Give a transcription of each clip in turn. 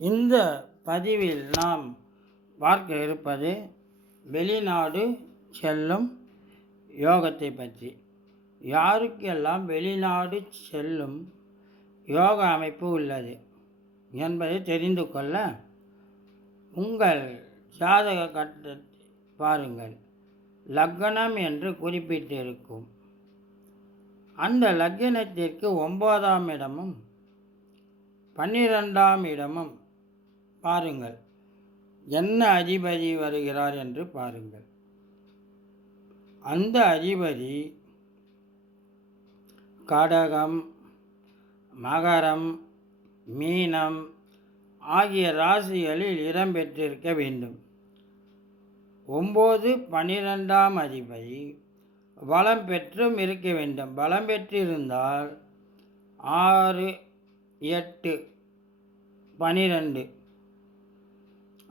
இந்த பதிவில் நாம் பார்க்க இருப்பது வெளிநாடு செல்லும் யோகத்தை பற்றி. யாருக்கெல்லாம் வெளிநாடு செல்லும் யோக அமைப்பு உள்ளது என்பதை தெரிந்து கொள்ள உங்கள் ஜாதக கட்டத்தை பாருங்கள். லக்னம் என்று குறிப்பிட்டிருக்கும். அந்த லக்னத்திற்கு ஒன்பதாம் இடமும் பன்னிரெண்டாம் இடமும் பாருங்கள். என்ன அதிபதி வருகிறார் என்று பாருங்கள். அந்த அதிபதி கடகம் மகரம் மீனம் ஆகிய ராசிகளில் இடம்பெற்றிருக்க வேண்டும். ஒம்பது பன்னிரெண்டாம் அதிபதி பலம் பெற்றும் இருக்க வேண்டும். பலம் பெற்றிருந்தால் ஆறு எட்டு பனிரெண்டு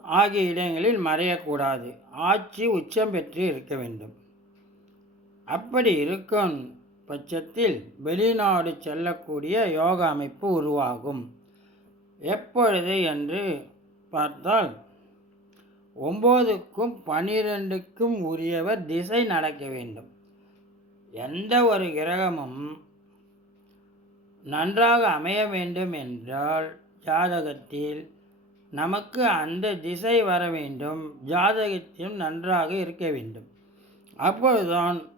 ஆகிய இடங்களில் மறையக்கூடாது. ஆட்சி உச்சம் பெற்று இருக்க வேண்டும். அப்படி இருக்கும் பட்சத்தில் வெளிநாடு செல்லக்கூடிய யோக அமைப்பு உருவாகும். எப்பொழுது என்று பார்த்தால் ஒம்போதுக்கும் பனிரெண்டுக்கும் உரியவர் திசை நடக்க வேண்டும். எந்த ஒரு கிரகமும் நன்றாக அமைய வேண்டும் என்றால் ஜாதகத்தில் நமக்கு அந்த திசை வர வேண்டும். ஜாதகத்தையும் நன்றாக இருக்க வேண்டும். அப்பொழுதுதான்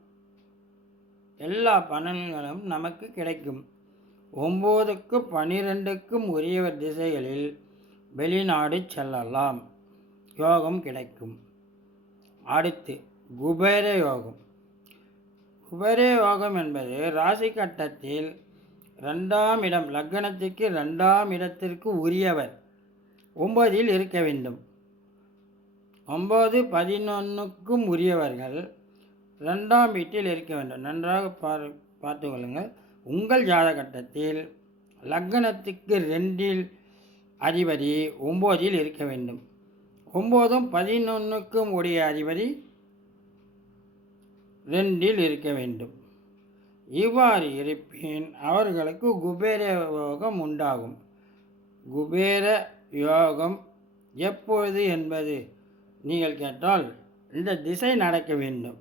எல்லா பலன்களும் நமக்கு கிடைக்கும். ஒம்போதுக்கு பனிரெண்டுக்கும் உரியவர் திசைகளில் வெளிநாடு செல்லலாம். யோகம் கிடைக்கும். அடுத்து குபேர யோகம். குபேர யோகம் என்பது ராசி கட்டத்தில் ரெண்டாம் இடம் லக்னத்துக்கு ரெண்டாம் இடத்திற்கு உரியவர். ஒம்பதில் இருக்க வேண்டும். ஒம்பது பதினொன்றுக்கும் உரியவர்கள் ரெண்டாம் வீட்டில் இருக்க வேண்டும். நன்றாக பார் பார்த்து கொள்ளுங்கள். உங்கள் ஜாதகட்டத்தில் லக்னத்துக்கு ரெண்டில் அதிபதி ஒம்போதில் இருக்க வேண்டும். ஒம்போதும் பதினொன்றுக்கும் உடைய அதிபதி ரெண்டில் இருக்க வேண்டும். இவ்வாறு இருப்பின் அவர்களுக்கு குபேர யோகம் உண்டாகும். குபேர யோகம் எப்பொழுது என்பது நீங்கள் கேட்டால் இந்த திசை நடக்க வேண்டும்.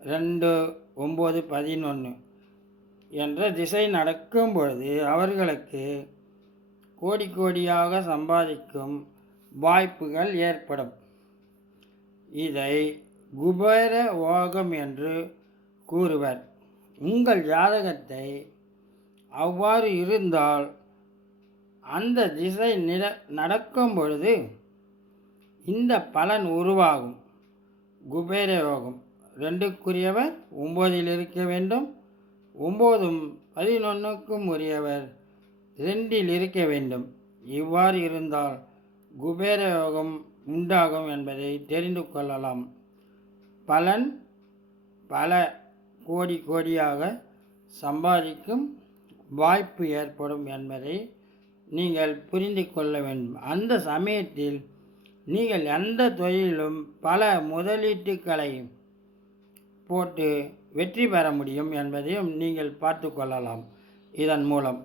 ரெண்டு ஒம்பது பதினொன்று என்ற திசை நடக்கும் பொழுது அவர்களுக்கு கோடி கோடியாக சம்பாதிக்கும் வாய்ப்புகள் ஏற்படும். இதை குபேர ஓகம் என்று கூறுவர். உங்கள் ஜாதகத்தை அவ்வாறு இருந்தால் அந்த திசை நில நடக்கும் பொழுது இந்த பலன் உருவாகும். குபேர யோகம். ரெண்டுக்குரியவர் ஒம்போதில் இருக்க வேண்டும். ஒம்போதும் பதினொன்றுக்கும் உரியவர் ரெண்டில் இருக்க வேண்டும். இவ்வாறு இருந்தால் குபேர யோகம் உண்டாகும் என்பதை தெரிந்து கொள்ளலாம். பலன் பல கோடி கோடியாக சம்பாதிக்கும் வாய்ப்பு ஏற்படும் என்பதை நீங்கள் புரிந்து கொள்ள வேண்டும். அந்த சமயத்தில் நீங்கள் எந்த தொழிலும் பல முதலீட்டுகளை போட்டு வெற்றி பெற முடியும் என்பதையும் நீங்கள் பார்த்து கொள்ளலாம். இதன் மூலம்